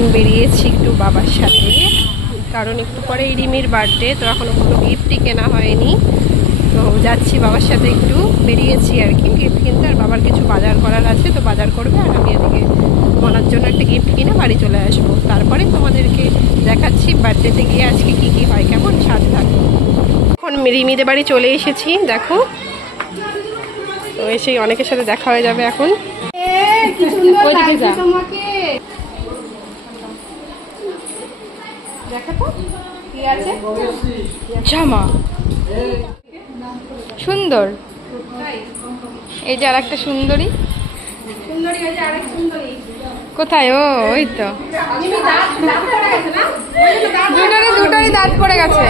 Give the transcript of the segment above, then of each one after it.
এখন বেরিয়েছি একটু বাবার সাথে, কারণ একটু পরে রিমির বার্থডে, তো এখনও কোনো গিফটই কেনা হয়নি। তো যাচ্ছি বাবার সাথে, একটু বেরিয়েছি আর কি গিফট কিনতে। আর বাবার কিছু বাজার করার আছে, তো বাজার করবে, আর আমি এদিকে মনার জন্য একটা গিফট কিনে বাড়ি চলে আসবো। তারপরে তোমাদেরকে দেখাচ্ছি বার্থডেতে গিয়ে আজকে কি কি হয়, কেমন সাথে থাকবো। এখন রিমিদের বাড়ি চলে এসেছি, দেখো। তো এসেই অনেকের সাথে দেখা হয়ে যাবে এখন। জামা সুন্দর, এই যে আর একটা সুন্দরী। কোথায়? ও ওই তো, দুটোরই দাঁত পড়ে গেছে।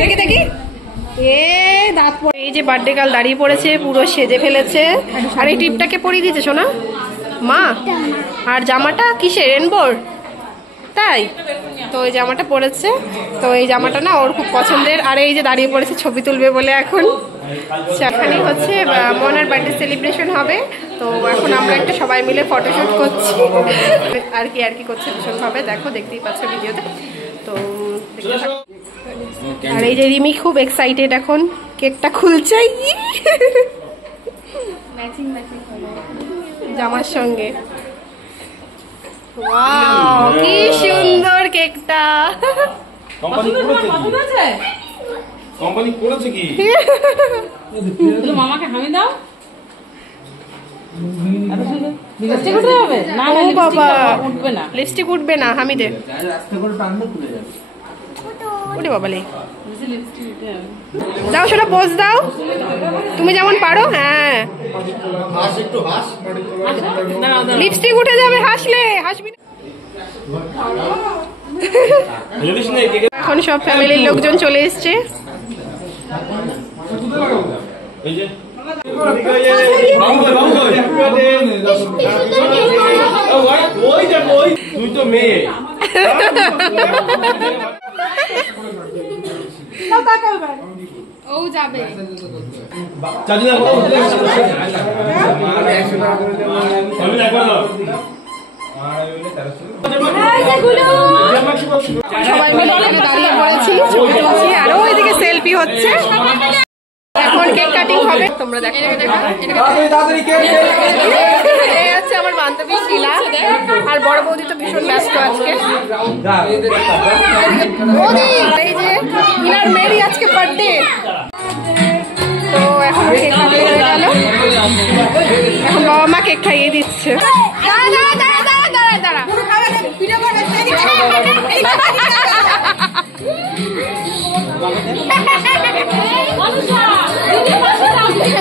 দেখি দেখি, এই যে বার্থডে গার্ল দাঁড়িয়ে পড়েছে, পুরো সেজে ফেলেছে। আর এই টিপটাকে পরিয়ে দিয়েছে শোনা মা। আর জামাটা কিসের, রেনবোর? তাই তো ওই জামাটা পরেছে, তো এই জামাটা না ওর খুব পছন্দের। আর এই যে দাঁড়িয়ে পড়েছে ছবি তুলবে বলে। এখন সেখানে হচ্ছে মনার বার্থডে সেলিব্রেশন হবে, তো এখন আমরা একটা সবাই মিলে ফটোশুট করছি আর কি করছে ভীষণভাবে, দেখো দেখতেই পাচ্ছ ভিডিওতে। তো আর এই যে রিমি খুব এক্সাইটেড, এখন কেকটা খুলছে জামার সঙ্গে। ওয়াও কি সুন্দর কেকটা। কোম্পানি করেছে কি? মামাকে হামি দাও। লিপস্টিক উঠবে না, হামি দে। ওরে বাবালে, দাও সেটা পোজ দাও, তুমি যেমন পারো। হ্যাঁ লিপস্টিক উঠে যাবে হাসলে, হাসবি না। এখন সব ফ্যামিলির লোকজন চলে এসছে। তুই তো মেয়ে, ও যাবে। সবাই মিলে দাঁড়িয়ে পড়েছি, ছবি তুলছি, আর ওইদিকে সেলফি হচ্ছে। এখন কেক কাটিং হবে, তোমরা দেখো। এই হচ্ছে আমার বান্ধবী শিলা, আর বড় বৌদি তো ভীষণ ব্যস্ত আজকে। এই যে মিনার মেরি আজকে বার্থডে, তো এখন কেক কাটিং হয়ে গেল। এখন বাবা মা কেক খাইয়ে দিচ্ছে।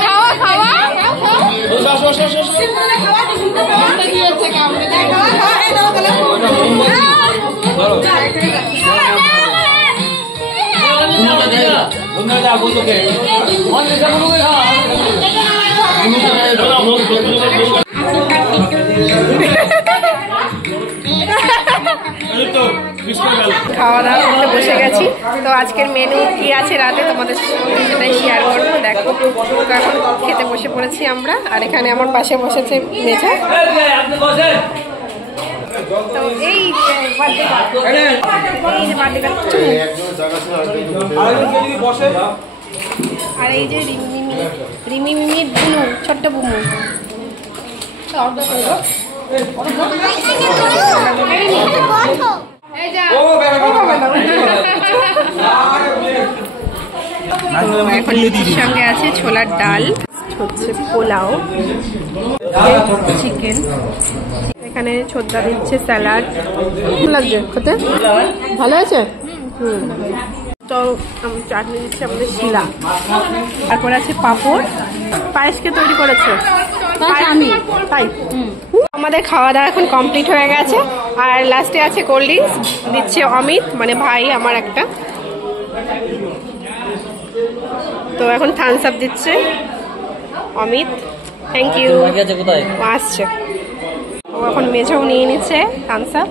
খাওয়া খাওয়া খাওয়া দাওয়া করতে বসে গেছি। তো আজকের মেনু কি আছে রাতে তোমাদের সঙ্গে সেটাই শেয়ার করবো, দেখো। তো এখন খেতে বসে পড়েছি আমরা, আর এখানে আমার পাশে বসেছে মেঝা। তো এই আর এই যে রিমি মিমির বুনু, ছোট্ট বুনু। এখন লুচির সঙ্গে আছে ছোলার ডাল, হচ্ছে পোলাও, চিকেন, এখানে ছোদ্দা দিচ্ছে, স্যালাড। লাগছে খেতে, ভালো আছে। তো চাটনি দিচ্ছে আমাদের শিলা, তারপর আছে পাঁপড়। পায়েসকে তৈরি করেছে আমি, তাই। আমাদের খাওয়া দাওয়া এখন কমপ্লিট হয়ে গেছে, আর লাস্টে আছে কোল্ড ড্রিঙ্কস দিচ্ছে অমিত, মানে ভাই আমার একটা। তো এখন থামস আপ দিচ্ছে অমিত, থ্যাংক ইউ। আসছে ও, এখন মেঝেও নিয়ে নিচ্ছে থামস আপ।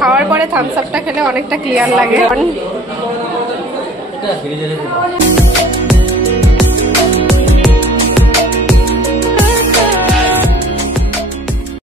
খাওয়ার পরে থামস আপটা খেলে অনেকটা ক্লিয়ার লাগে।